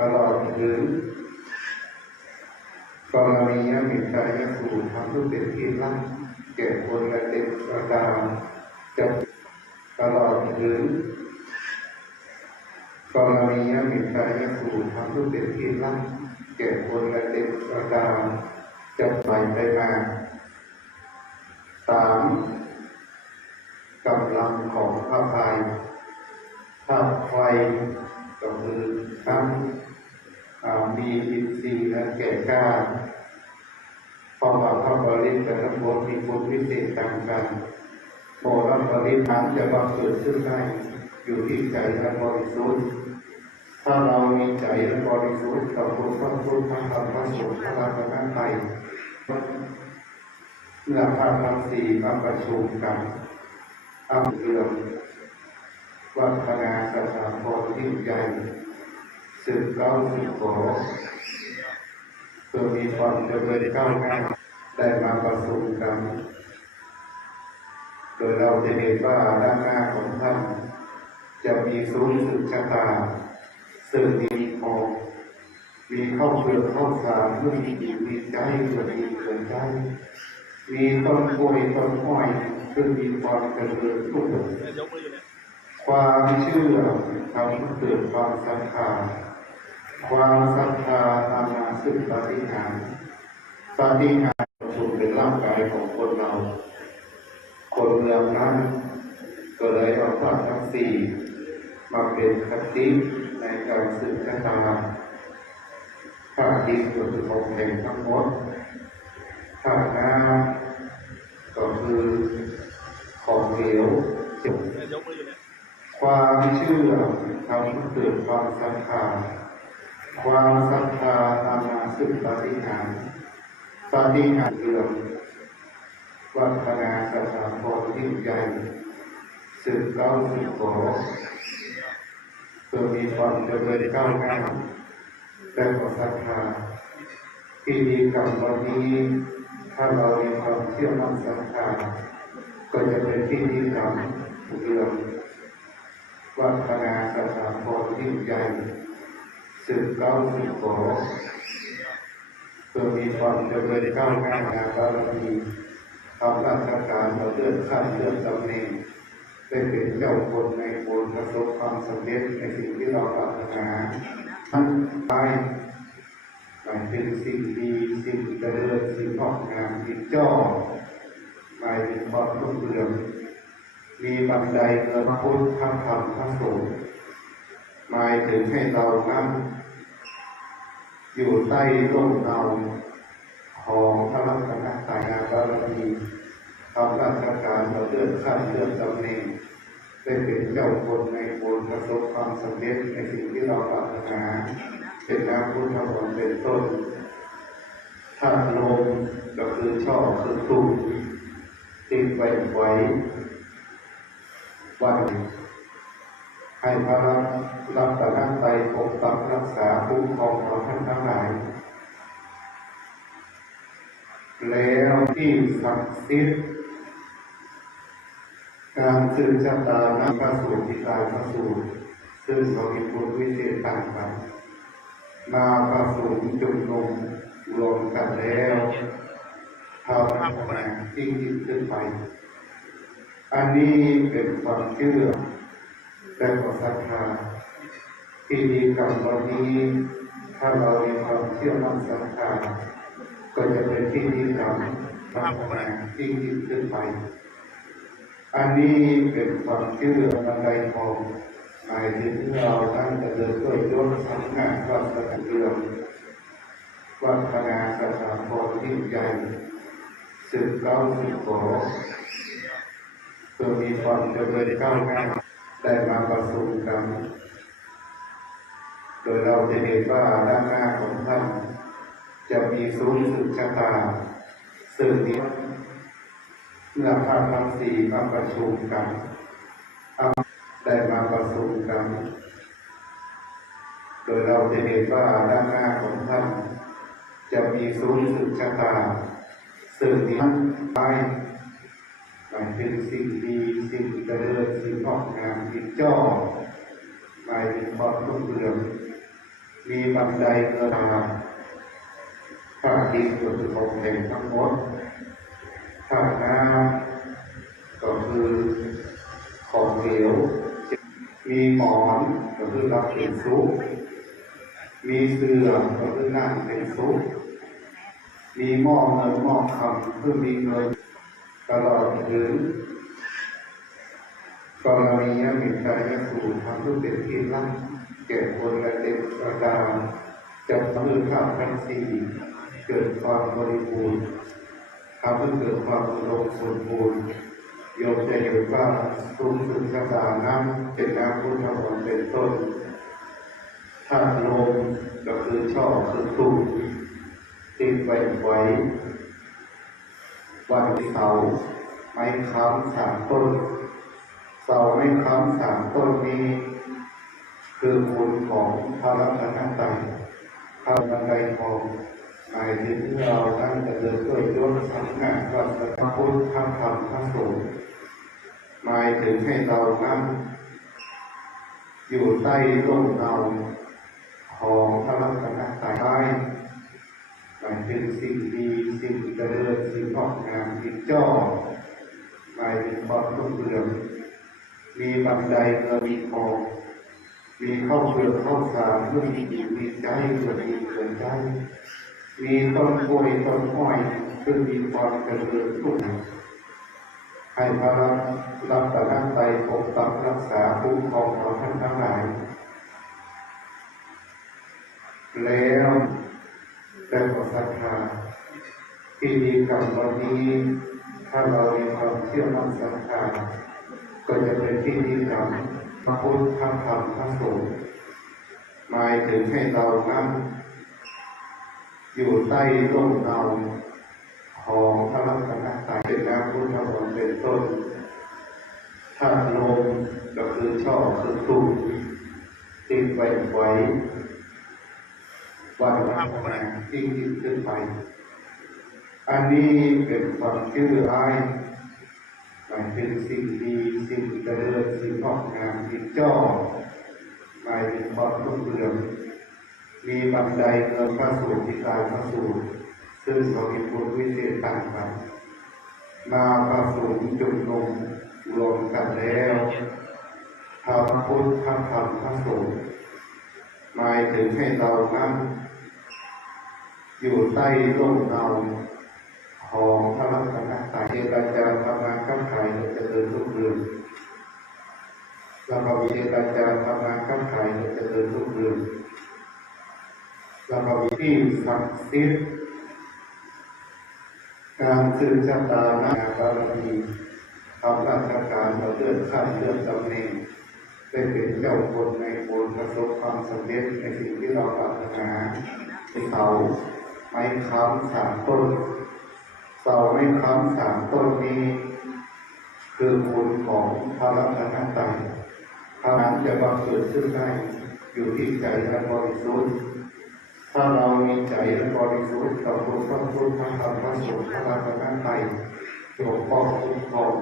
ตลอดถึงกรณียมิตรยสูตรทำทุกเป็นที่รักแก่คนและเด็กประดาจะตลอดถึงกรณียมิตรยสูตรทำทุกเป็นที่รักแก่คนและเด็กประดาจะไปไปมาสามกำลังของพระภัยถ้าไฟก็คือทั้ง มีอินทรีย์และแก่กล้าเพราะว่าพระบริตรแต่ละบทมีคุณวิเศษต่างกันโมรบริตนั้นจะบังเกิดขึ้นได้อยู่ที่ใจและบริสุทธิ์ถ้าเรามีใจและบริสุทธิ์ต่อคุณพระพุทธพระธรรมพระสงฆ์พระราชนาไตรเมื่อพระทั้งสี่มาประชุมกันทำเรื่องวัฒนาสถาพรยิ่งใหญ่ สืบเก้าสืบขอเพื่อมีความเจริญก้าวหน้าได้มาประสมกัน โดยเราจะเห็นว่าด้านหน้าของท่าน จะมีศูนย์ศึกชะตาซึ่งมีทองมีข้าวเปลือกข้าวสารเมื่อมีจิตมีใจเกิดมีเกิดใจมีต้นกล้วยต้นอ้อยซึ่งมีความเจริญทุกอย่งยกมืออยู่เนี่ยความเชื่อทำให้เกิดความศรัทธา ความศรัทธานำมาซึ่งปฏิหารปาฏิหารสุดเป็นร่างกายของคนเรา คนเมืองนั้นก็เลยเอาพระทั้งสี่มาเป็นคติในการสืบชะตาพระดินสุดของแห่งทั้งหมดธาตุน้ำก็คือของเหลวความเชื่อทำให้เกิดความศรัทธา ความศรัทธานำมาซึ่งปฏิหารปฏิหารเรื่องวัฒนาสถาพรยิ่งใหญ่สืบเก้าสืบขอเพื่อมีความเจริญก้าวหน้าและก็ศรัทธาที่ดีกับวันนี้ ถ้าเรามีความเชื่อมั่นศรัทธาก็จะเป็นที่ดีกับเรื่องวัฒนาสถาพรยิ่งใหญ่ สืบเก้าสืบขอเพื่อมีความเจริญก้าวหน้าในบารมีทำราชการเราเลื่อนขั้นเลื่อนตำแหน่งได้เป็นเจ้าคนในคนประสบความสำเร็จในสิ่งที่เราปรารถนาทั้งไปหมายถึงสิ่งดีสิ่งเจริญสิ่งงอกงามสิ่งจ้อหมายถึงความรุ่งเรืองมีบันไดเงินพุทธธรรมพระสงฆ์ายถึงให้เรานั้นอยู่ใต้ร่มเงาของพระรัตนตรัยบารมีทำราชการเราเลื่อนขั้นเลื่อนตำแหน่งได้เป็นเจ้าคนในคนประสบความสำเร็จในสิ่งที่เราปรารถนาเป็นนักพุทธมนต์เป็นต้นถ้าลมก็คือช่อคือตุ้มติดไว้ไว้วัน ให้พระรับรับตนตรัยปกปักรักษาคุ้มครองเราท่านทั้งหลาย แล้วที่ศักดิ์สิทธิ์การสืบชะตานักพระสูตรที่กายพระสูตรซึ่งเรามีคุณวิเศษต่างกัน มาประสูตรจุดลงรวมกันแล้วเท่านั้นเองยิ่งยิ่งขึ้นไป อันนี้เป็นความเชื่อ และก็ศรัทธาที่ดีกับวันนี้ถ้าเรามีความเชื่อมั่นศรัทธาก็จะเป็นที่ดีกับพัฒนาที่ยิ่งขึ้นไป อันนี้เป็นความเชื่อบันไดทองหมายถึงเราตั้งแต่เดินด้วยยศสังฆาวัฒนเรื่องวัฒนาสถาพรยิ่งใหญ่สืบเก้าสืบขอเพื่อมีความเจริญก้าวหน้า ได้มาประสมกันโดยเราจะเห็นว่าด้านหน้าของท่านจะมีศูนย์ศึกชะตาซึ่งนี้เมื่อพระทั้งสี่มาประชุมกันได้มาประสมกันโดยเราจะเห็นว่าด้านหน้าของท่านจะมีศูนย์ศึกชะตาซึ่งนี้ไปายถึงสิ่งดีสิ่งเจริญสิ่งงอกงามสิ่งจ้อหมายถึงความรุ่งเรืองมีบันไดเกินมาถ้าดินก็คือของแข็งทั้งหมดถ้าน้ำก็คือของเหลวมีหมอนก็คือรับเป็นซุปมีเสื่อก็คือนั่งเป็นซุปมีหม้อเงินหม้อคำเพื่อมีเงิน ตลอดถึงกรณียมิตรายสูทำเพื่อเป็นที่รักแก่คนและเด็กประดาจะทำให้ข้าทั้งสี่เกิดความบริบูรณ์ทำให้เกิดความอุดมสมบูรณ์โยมจะเห็นว่าสูงสุดสถานะเป็นน้ำพุทธมนต์เป็นต้นธาลมก็คือช่อคือตุ่มติดไว้ไว้ วันเสาร์ไม้ค้ำสามต้น เสาไม้ค้ำสามต้นนี้ คือคุณของพระรัตนตรัยข้าบันไดทองหมายถึงเรานั้นจะเดินด้วยยศสังฆาวัสพระพุทธพระธรรมพระสงฆ์หมายถึงให้เรานั้นอยู่ใต้ร่มเงาของพระรัตนตรัยได้ายถึงสิ่งดีสิ่งเจริญสิ่งงอกงามสิ่งจ้อหมายถึงความรุ่งเรืองมีบันไดเงินมีทองมีข้าวเปลือกข้าวสารเมื่อมีจิตมีใจเกิดมีเกิดใจมีต้นกล้วยต้นอ้อยซึ่งมีความเจริญรุ่งเรืองให้พระรับแต่นั่งใจปกปักรักษาคุ้มครองเราท่านทั้งหลายแล้ว แต่ขอศรัทธาที่ดีกับวันนี้ถ้าเรามีความเชื่อมั่นศรัทธาก็จะเป็นที่ดีกับพระพุทธพระธรรมพระสงฆ์หมายถึงให้เรานั้นอยู่ใต้ร่มเงาของพระรัตนตรัยเป็นน้ำพุทธมนต์เป็นต้นธาลมก็คือช่อคือตุ่มติดไว้ไว้ วันพัฒนายิ่งยิ่งขึ้นไป อันนี้เป็นความเชื่ออ้ายหมายถึงสิ่งดีสิ่งเจริญสิ่งงอกงามสิ่งจ้อหมายถึงความรุ่งเรืองมีบันไดเงินพระสูตรที่กายพระสูตรซึ่งเรามีบุญวิเศษต่างกัน มาประสูตรจุดลงรวมกันแล้วพระพุทธพระธรรมพระสงฆ์หมายถึงให้เรานั้น อยู่ใต้ร่มเงาของพระรัตนตรัยเจตจาธรรมะข้ามขายจะเดินรุ่งเรืองแล้วก็มีเจตจาธรรมะข้ามขายจะเดินรุ่งเรืองแล้วก็มีที่ศักดิ์สิทการสืบชะตาหน้าบารมีทำราชการเราเลื่อนขั้นเลื่อนตำแหน่งได้เป็นเจ้าคนในคนประสบความสำเร็จในสิ่งที่เราปรารถนาที่เขา ไม้ค้ำสามต้น เสาไม้ค้ำสามต้นนี้ คือคุณของพระรัตนตรัยพระนั้นจะบังเกิดขึ้นได้อยู่ที่ใจและบริสุทธิ์ถ้าเรามีใจและบริสุทธิ์ต่อคุณพระพุทธพระธรรมพระสงฆ์พระรัตนตรัยปกป้องคุ้มครอง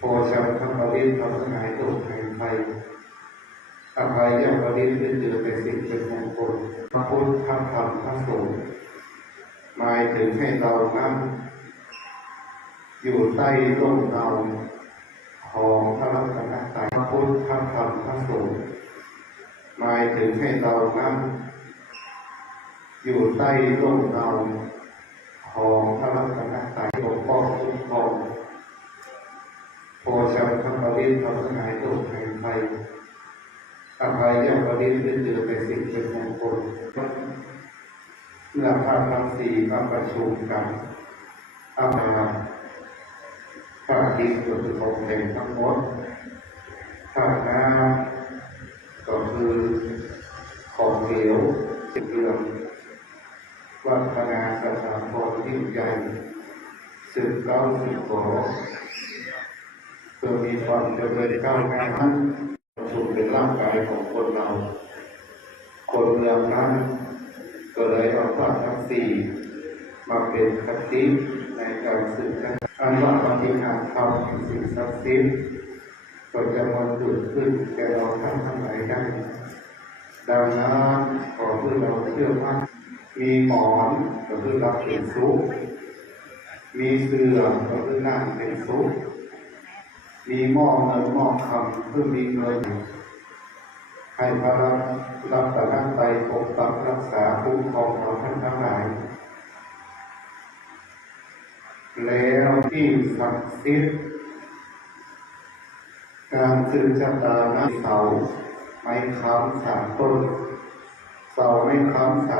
พชังทั้งบริษทำทั้งหลายโลกแห่งไป ทยอภัยยังบริษได้เจอแต่สิ่งเป็นมงคลพระพุทธพระธรรมพระสงฆ์หมายถึงให้เรานั้นอยู่ใต้ร่มเงาของพระรัตนตรัยพระพุทธพระธรรมพระสงฆ์หมายถึงให้เรานั้นอยู่ใต้ร่มเงาของพระรัตนตรัยปกป้องคุ้มครองโพชังทั้งบริษทำทั้งหายโลกแห่งไทย อภัยยังบริษได้เจอแต่สิ่งเป็นมงคลเมื่อพระทั้งสี่มาประชุมกันอามาพระดินส่วนของแห่งทั้งหมดถ้าน้ำก็คือของเหลวสิบเรื่องวัฒนาสถาพรยิ่งใหญ่สืบเก้าสืบขอเพื่อมีความเจริญก้าวหน้า นั้นประชุมเป็นร่างกายของคนเรา คนเมืองนั้นก็เลยเอาพระทั้งสี่มาเป็นคติในการสืบกันอันว่าปฏิหารธรรมสิ่งศักดิ์สิทธิ์ก็จะมาเกิดขึ้นแก่เราท่านทั้งหลายได้ดังนั้นขอเพื่อเราเชื่อว่ามีหมอนก็คือรับเป็นสุขมีเสื่อก็คือนั่งเป็นสุข มีหม้อเงินหม้อคำคือมีเงินให้พระรับรับประทานไปปกปักรักษาคุ้มครองเราท่านทั้งหลาย แล้วที่ศักดิ์สิทธิ์การสืบชะตาหน้าเสาไม้ค้ำสามต้น เสาไม้ค้ำสาม